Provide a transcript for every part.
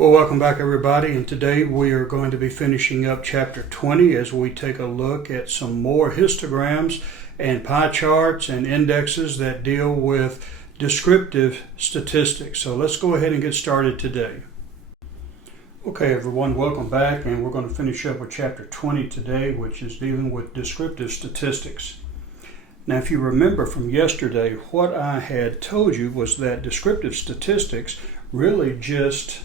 Well, welcome back everybody, and today we are going to be finishing up chapter 20 as we take a look at some more histograms and pie charts and indexes that deal with descriptive statistics. So let's go ahead and get started today. Okay everyone, welcome back, and we're going to finish up with chapter 20 today, which is dealing with descriptive statistics. Now, if you remember from yesterday, what I had told you was that descriptive statistics really just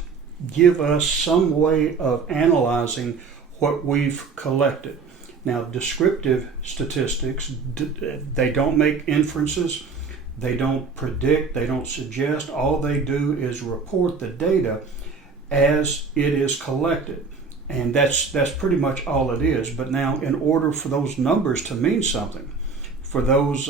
give us some way of analyzing what we've collected. Now, descriptive statistics, they don't make inferences, they don't predict, they don't suggest. All they do is report the data as it is collected. And that's pretty much all it is. But now, in order for those numbers to mean something, for those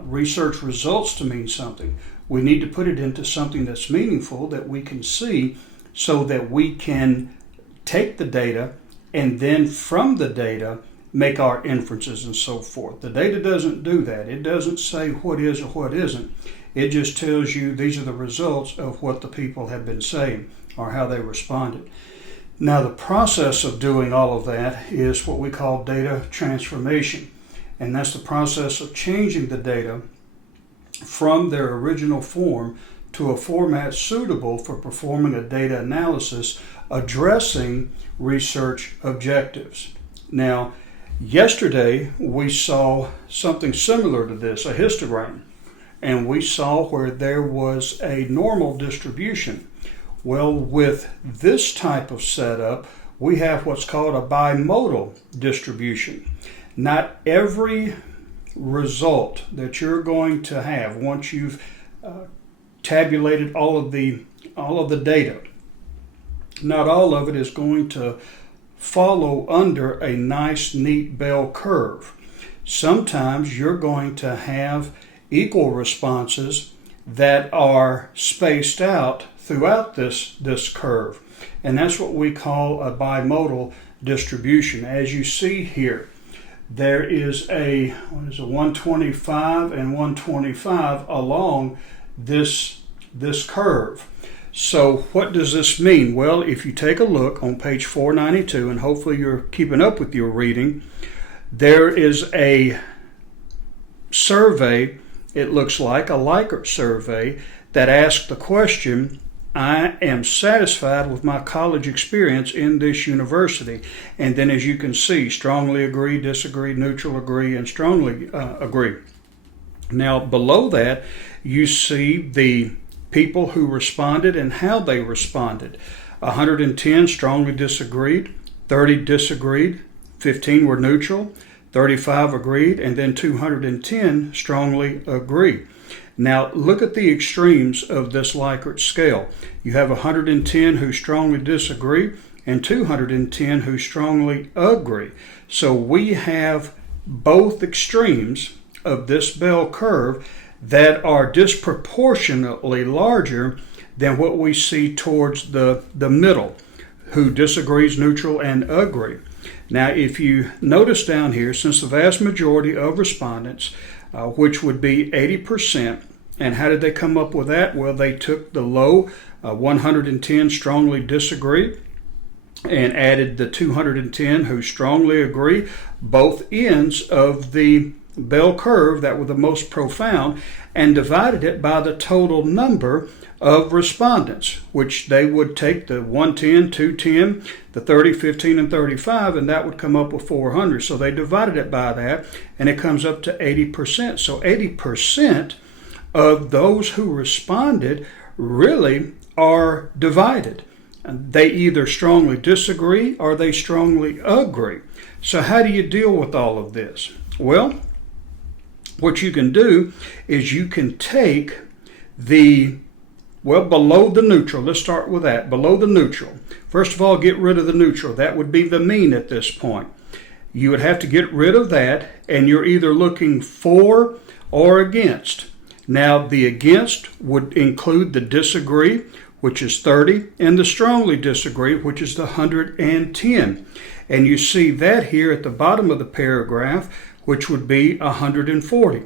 research results to mean something, we need to put it into something that's meaningful that we can see, so that we can take the data and then from the data make our inferences and so forth. The data doesn't do that. It doesn't say what is or what isn't. It just tells you these are the results of what the people have been saying or how they responded. Now, the process of doing all of that is what we call data transformation, and that's the process of changing the data from their original form to a format suitable for performing a data analysis addressing research objectives. Now, yesterday we saw something similar to this, a histogram, and we saw where there was a normal distribution. Well, with this type of setup, we have what's called a bimodal distribution. Not every result that you're going to have once you've tabulated all of the data, not all of it is going to follow under a nice, neat bell curve. Sometimes you're going to have equal responses that are spaced out throughout this curve, and that's what we call a bimodal distribution. As you see here, there is a 125 and 125 along this curve. So what does this mean? Well, if you take a look on page 492, and hopefully you're keeping up with your reading, there is a survey, it looks like a Likert survey, that asks the question, I am satisfied with my college experience in this university. And then, as you can see, strongly agree, disagree, neutral agree, and strongly agree. Now, below that, you see the people who responded and how they responded. 110 strongly disagreed, 30 disagreed, 15 were neutral, 35 agreed, and then 210 strongly agreed. Now, look at the extremes of this Likert scale. You have 110 who strongly disagree and 210 who strongly agree. So we have both extremes of this bell curve that are disproportionately larger than what we see towards the middle, who disagrees, neutral, and agree. Now, if you notice down here, since the vast majority of respondents, which would be 80%, and how did they come up with that? Well, they took the low 110 strongly disagree and added the 210 who strongly agree, both ends of the bell curve that were the most profound, and divided it by the total number of respondents, which they would take the 110, 210, the 30, 15, and 35, and that would come up with 400. So they divided it by that, and it comes up to 80%. So 80% of those who responded really are divided. They either strongly disagree or they strongly agree. So how do you deal with all of this? Well, what you can do is you can take below the neutral, let's start with that, below the neutral. First of all, get rid of the neutral. That would be the mean at this point. You would have to get rid of that, and you're either looking for or against. Now, the against would include the disagree, which is 30, and the strongly disagree, which is the 110. And you see that here at the bottom of the paragraph, which would be 140.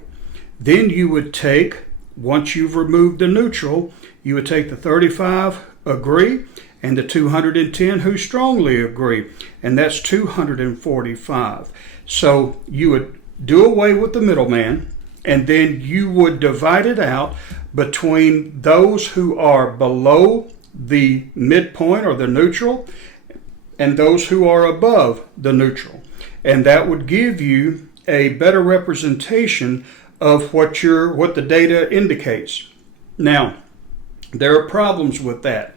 Then you would take, once you've removed the neutral, you would take the 35 agree and the 210 who strongly agree, and that's 245. So you would do away with the middleman, and then you would divide it out between those who are below the midpoint or the neutral and those who are above the neutral. And that would give you a better representation of what the data indicates. Now, there are problems with that.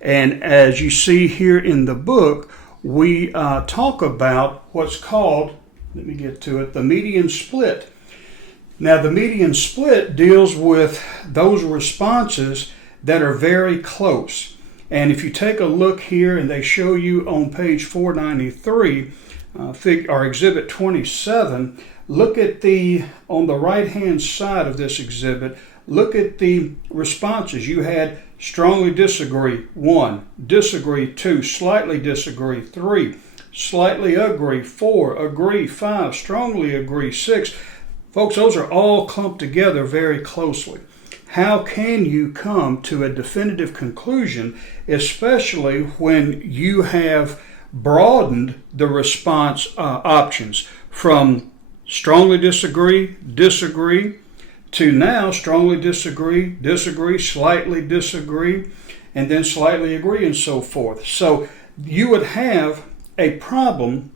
And as you see here in the book, we talk about what's called, let me get to it, the median split. Now, the median split deals with those responses that are very close. And if you take a look here, and they show you on page 493, or Exhibit 27, look at on the right-hand side of this exhibit, look at the responses. You had strongly disagree, 1, disagree, 2, slightly disagree, 3, slightly agree, 4, agree, 5, strongly agree, 6. Folks, those are all clumped together very closely. How can you come to a definitive conclusion, especially when you have broadened the response options from strongly disagree, disagree, to now strongly disagree, disagree, slightly disagree, and then slightly agree, and so forth. So you would have a problem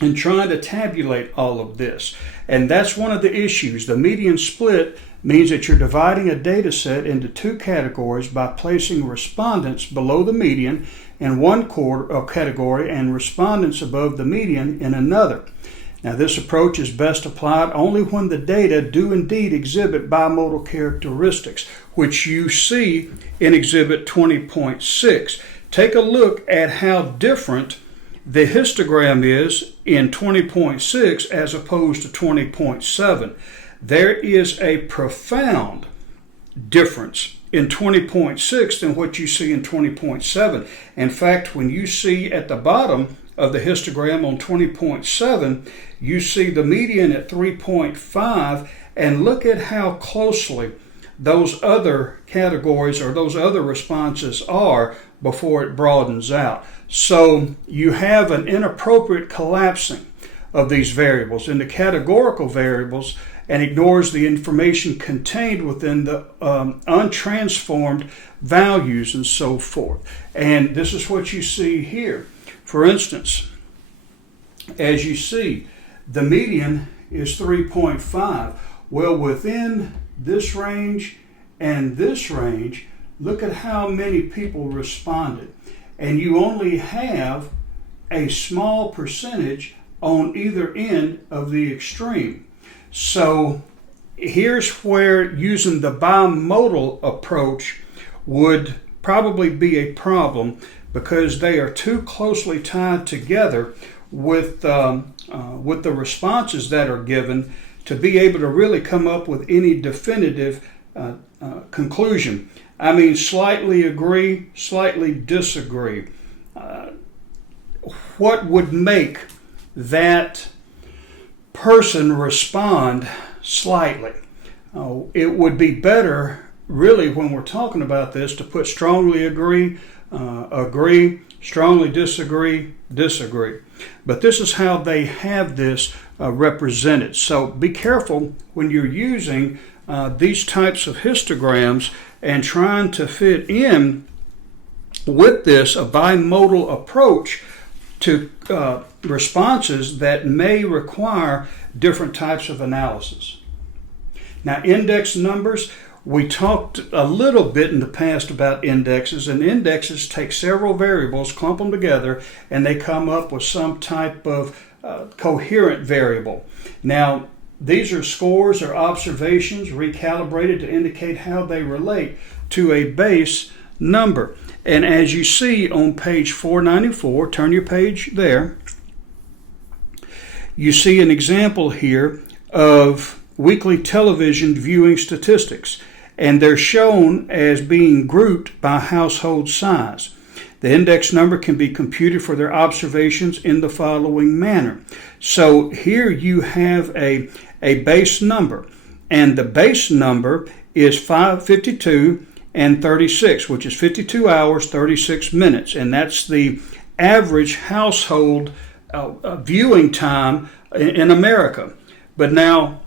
in trying to tabulate all of this. And that's one of the issues. The median split means that you're dividing a data set into two categories by placing respondents below the median in one category and respondents above the median in another. Now, this approach is best applied only when the data do indeed exhibit bimodal characteristics, which you see in Exhibit 20.6. Take a look at how different the histogram is in 20.6 as opposed to 20.7. There is a profound difference in 20.6 than what you see in 20.7. In fact, when you see at the bottom of the histogram on 20.7, you see the median at 3.5, and look at how closely those other categories or those other responses are before it broadens out. So you have an inappropriate collapsing of these variables into categorical variables and ignores the information contained within the untransformed values and so forth. And this is what you see here. For instance, as you see, the median is 3.5. Well, within this range and this range, look at how many people responded. And you only have a small percentage on either end of the extreme. So here's where using the bimodal approach would probably be a problem, because they are too closely tied together with the responses that are given to be able to really come up with any definitive conclusion. I mean, slightly agree, slightly disagree. What would make that person respond slightly? It would be better, really, when we're talking about this, to put strongly agree, agree, strongly disagree, disagree. But this is how they have this represented. So be careful when you're using these types of histograms and trying to fit in with this a bimodal approach to responses that may require different types of analysis. Now, index numbers, we talked a little bit in the past about indexes, and indexes take several variables, clump them together, and they come up with some type of coherent variable. Now, these are scores or observations recalibrated to indicate how they relate to a base number. And as you see on page 494, turn your page there, you see an example here of weekly television viewing statistics, and they're shown as being grouped by household size. The index number can be computed for their observations in the following manner. So here you have a base number, and the base number is 552, and 36, which is 52 hours, 36 minutes. And that's the average household viewing time in America. But now,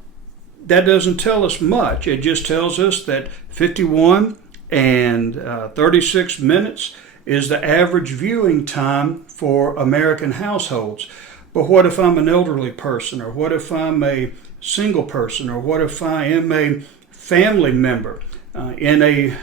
that doesn't tell us much. It just tells us that 51 and 36 minutes is the average viewing time for American households. But what if I'm an elderly person, or what if I'm a single person, or what if I am a family member in a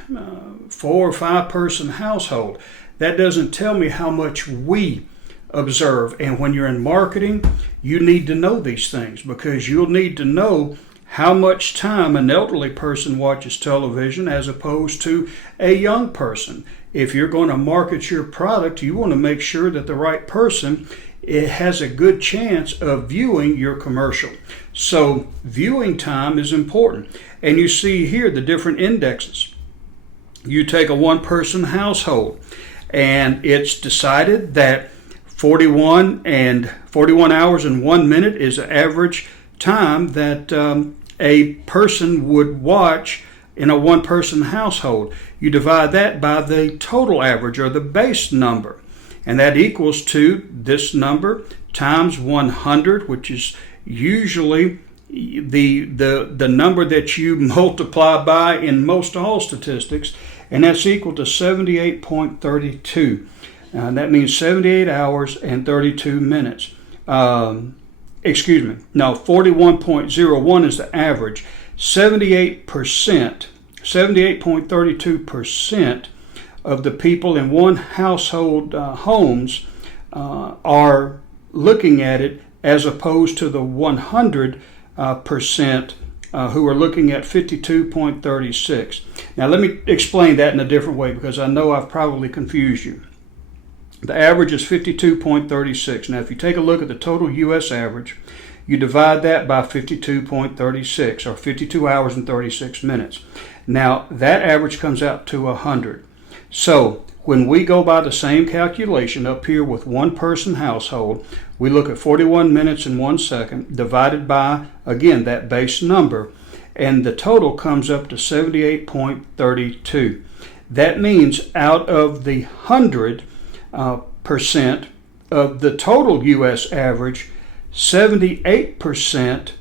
4 or 5 person household? That doesn't tell me how much we observe. And when you're in marketing, you need to know these things, because you'll need to know how much time an elderly person watches television as opposed to a young person. If you're going to market your product, you want to make sure that the right person has a good chance of viewing your commercial. So viewing time is important. And you see here the different indexes. You take a one-person household, and it's decided that 41 hours and 1 minute is the average time that a person would watch in a one-person household. You divide that by the total average, or the base number, and that equals to this number times 100, which is usually the number that you multiply by in most all statistics, and that's equal to 78.32. That means 78 hours and 32 minutes. 41.01 is the average. 78.32% of the people in one household homes are looking at it, as opposed to the 100% who are looking at 52.36. Now let me explain that in a different way, because I know I've probably confused you. The average is 52.36. Now if you take a look at the total U.S. average, you divide that by 52.36, or 52 hours and 36 minutes. Now that average comes out to 100. So when we go by the same calculation up here with one person household, we look at 41 minutes and 1 second divided by, again, that base number, and the total comes up to 78.32. That means out of the 100% of the total U.S. average, 78%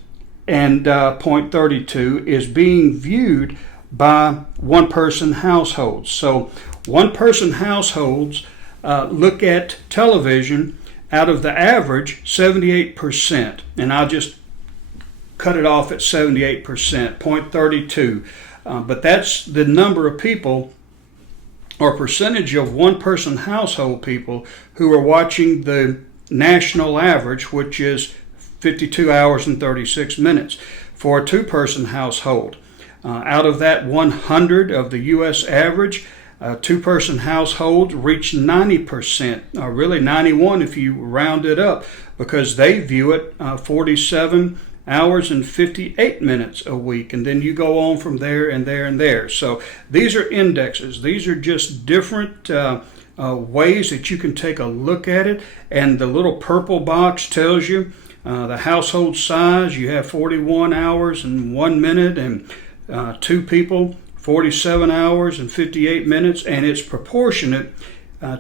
and 0.32 is being viewed by one-person households. So one-person households look at television out of the average 78%, and I'll just cut it off at 78%, 0.32. But that's the number of people, or percentage of one-person household people, who are watching the national average, which is 52 hours and 36 minutes. For a two-person household, out of that 100 of the U.S. average, two-person households reach 90%, really 91 if you round it up, because they view it 47 hours and 58 minutes a week, and then you go on from there and there and there. So these are indexes. These are just different ways that you can take a look at it, and the little purple box tells you the household size. You have 41 hours and 1 minute, and two people, 47 hours and 58 minutes, and it's proportionate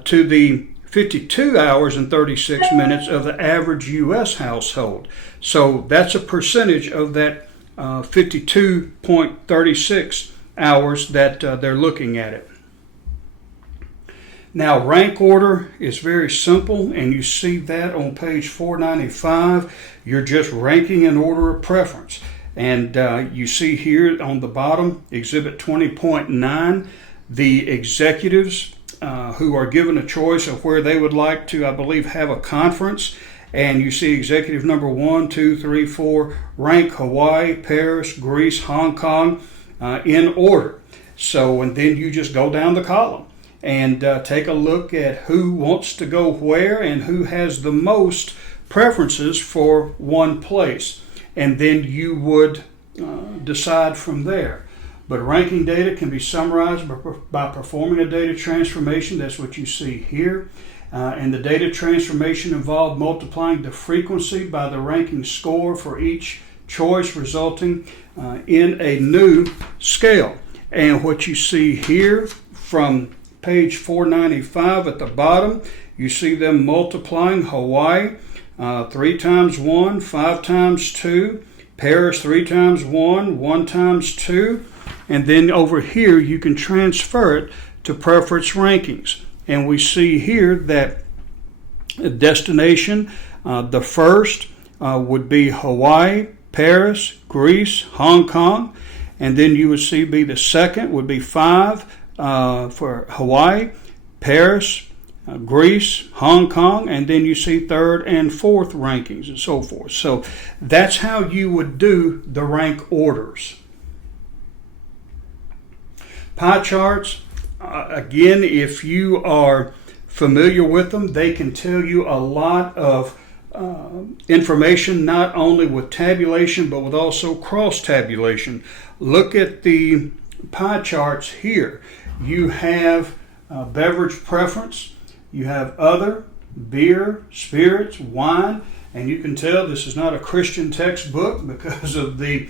to the 52 hours and 36 minutes of the average U.S. household. So that's a percentage of that 52.36 hours that they're looking at it. Now, rank order is very simple, and you see that on page 495. You're just ranking in order of preference. And you see here on the bottom, Exhibit 20.9, the executives who are given a choice of where they would like to, I believe, have a conference. And you see executive number 1, 2, 3, 4, rank Hawaii, Paris, Greece, Hong Kong in order. So, and then you just go down the column and take a look at who wants to go where and who has the most preferences for one place. And then you would decide from there. But ranking data can be summarized by performing a data transformation. That's what you see here. And the data transformation involved multiplying the frequency by the ranking score for each choice, resulting in a new scale. And what you see here from page 495 at the bottom, you see them multiplying Hawaii 3 times 1, 5 times 2, Paris 3 times 1, 1 times 2, and then over here you can transfer it to preference rankings. And we see here that destination, the first would be Hawaii, Paris, Greece, Hong Kong, and then you would see the second would be 5 for Hawaii, Paris, Greece, Hong Kong, and then you see third and fourth rankings and so forth. So that's how you would do the rank orders. Pie charts, again, if you are familiar with them, they can tell you a lot of information, not only with tabulation, but with also cross-tabulation. Look at the pie charts here. You have beverage preference, you have other, beer, spirits, wine, and you can tell this is not a Christian textbook because of the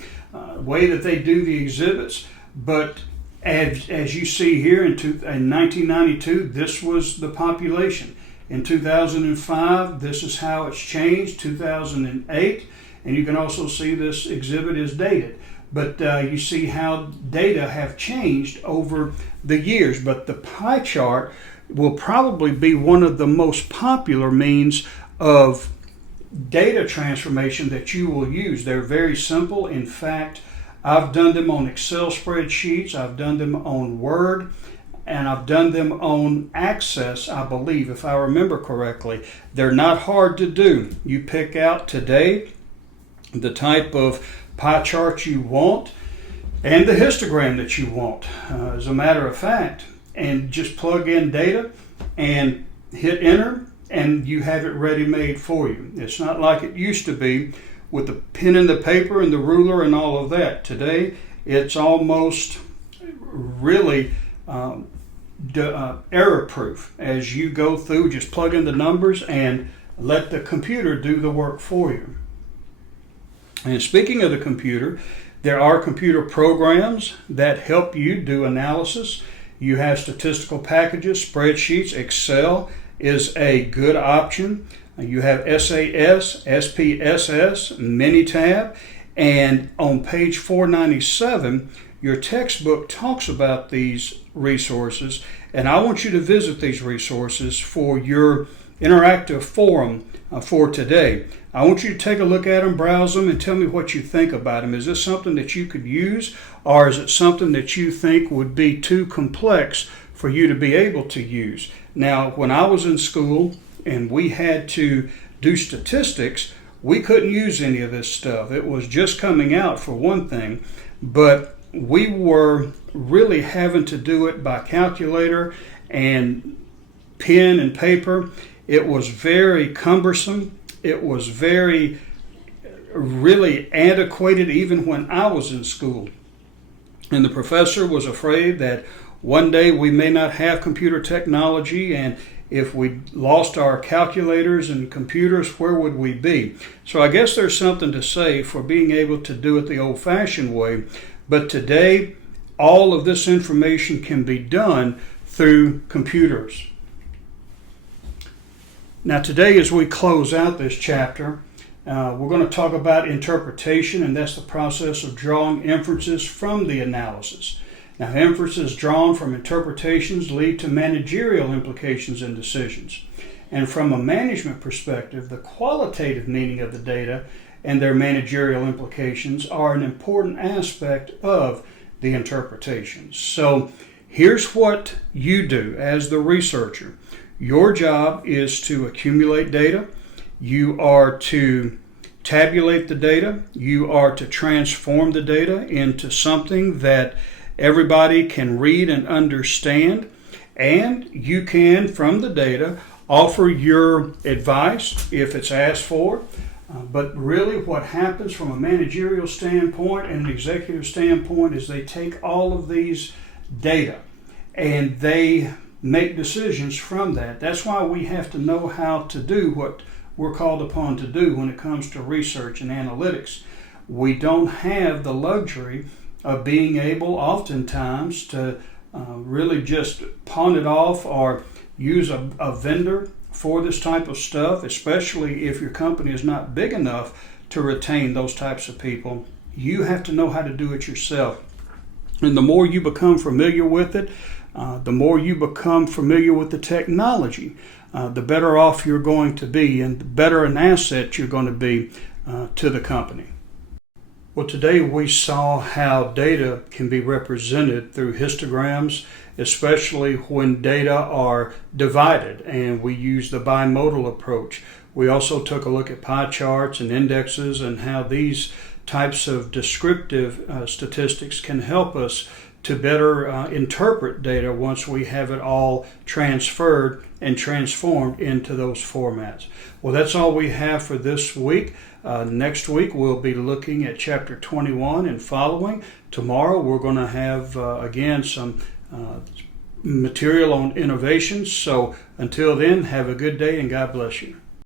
way that they do the exhibits. But as you see here in 1992, this was the population. In 2005, this is how it's changed, 2008, and you can also see this exhibit is dated. But you see how data have changed over the years. But the pie chart will probably be one of the most popular means of data transformation that you will use. They're very simple. In fact, I've done them on Excel spreadsheets, I've done them on Word, and I've done them on Access, I believe, if I remember correctly. They're not hard to do. You pick out today the type of pie chart you want and the histogram that you want, as a matter of fact, and just plug in data and hit enter, and you have it ready-made for you. It's not like it used to be with the pen and the paper and the ruler and all of that. Today, it's almost really error-proof. As you go through, just plug in the numbers and let the computer do the work for you. And speaking of the computer, there are computer programs that help you do analysis. You have statistical packages, spreadsheets. Excel is a good option. You have SAS, SPSS, Minitab, and on page 497, your textbook talks about these resources, and I want you to visit these resources for your interactive forum for today. I want you to take a look at them, browse them, and tell me what you think about them. Is this something that you could use, or is it something that you think would be too complex for you to be able to use? Now, when I was in school and we had to do statistics, we couldn't use any of this stuff. It was just coming out, for one thing, but we were really having to do it by calculator and pen and paper. It was very cumbersome. It was very, really antiquated even when I was in school. And the professor was afraid that one day we may not have computer technology, and if we lost our calculators and computers, where would we be? So I guess there's something to say for being able to do it the old-fashioned way. But today, all of this information can be done through computers. Now today, as we close out this chapter, we're going to talk about interpretation, and that's the process of drawing inferences from the analysis. Now, inferences drawn from interpretations lead to managerial implications and decisions. And from a management perspective, the qualitative meaning of the data and their managerial implications are an important aspect of the interpretations. So here's what you do as the researcher. Your job is to accumulate data. You are to tabulate the data. You are to transform the data into something that everybody can read and understand. And you can, from the data, offer your advice if it's asked for. But really what happens from a managerial standpoint and an executive standpoint is they take all of these data and they make decisions from that. That's why we have to know how to do what we're called upon to do when it comes to research and analytics. We don't have the luxury of being able oftentimes to really just pawn it off or use a vendor for this type of stuff, especially if your company is not big enough to retain those types of people. You have to know how to do it yourself. And the more you become familiar with it, the more you become familiar with the technology, the better off you're going to be and the better an asset you're going to be to the company. Well, today we saw how data can be represented through histograms, especially when data are divided, and we use the bimodal approach. We also took a look at pie charts and indexes and how these types of descriptive statistics can help us to better interpret data once we have it all transferred and transformed into those formats. Well, that's all we have for this week. Next week we'll be looking at chapter 21 and following. Tomorrow we're going to have again some material on innovations. So until then, have a good day and God bless you.